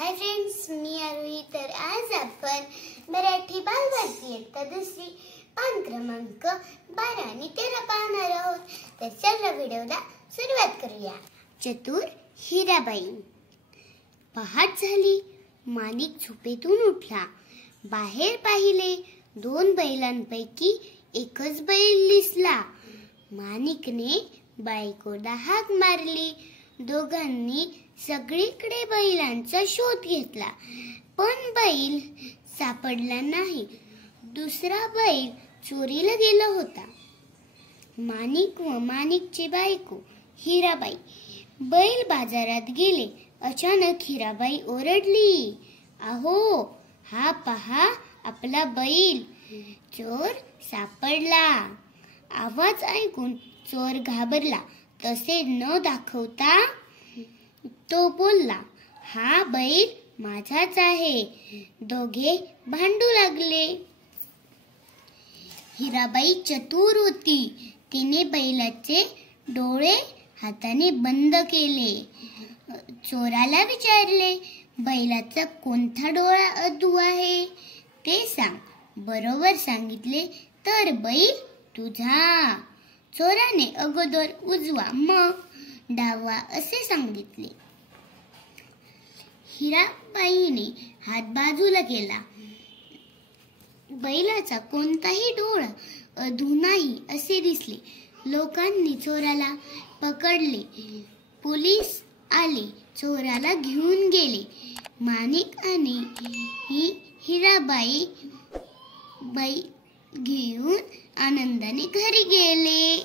Hi friends, मी आरोही. तर आज आपण मराठी बालभारती इयत्ता दुसरी पान क्रमांक 12 आणि 13 पाहणार आहोत. तर चला व्हिडिओला सुरुवात करूया. चतुर हिराबाई. पहाट झाली. माणिक झोपेतून उठला. बाहेर पाहिले. 2 बैलांपैकी एकच बैल दिसला. माणिकने बायकोला हाक मारली. दोघांनी सगळीकडे बैलांचा शोध घेतला, पण बैल सापडला नाही. दुसरा बैल चोरीला गेला होता. माणिक व माणिकची बायको हिराबाई बैल बाजारात गेले. अचानक हिराबाई ओरडली, "अहो, हा पहा आपला बैल. चोर सापडला." आवाज ऐकून चोर घाबरला. तसे न दाखवता तो बोलला, "हा बैल माझाच आहे." दोघे भांडू लागले. हिराबाई चतुर होती. तिने बैलाचे डोळे हाताने बंद केले. चोराला विचारले, "बैलाचा कोणता डोळा अधू आहे ते सांग." बरोबर सांगितले तर बैल तुझा. चोराने अगोदर उजवा मग डावा असे सांगितले. हिराबाईने हात बाजूला केला. बैलाचा कोणताही डोळा अधू नाही असे दिसले. लोकांनी चोराला पकडले. पोलीस आले. चोराला घेऊन गेले. माणिक आणि हिराबाई बैल घेऊन आनंदाने घरी गेले.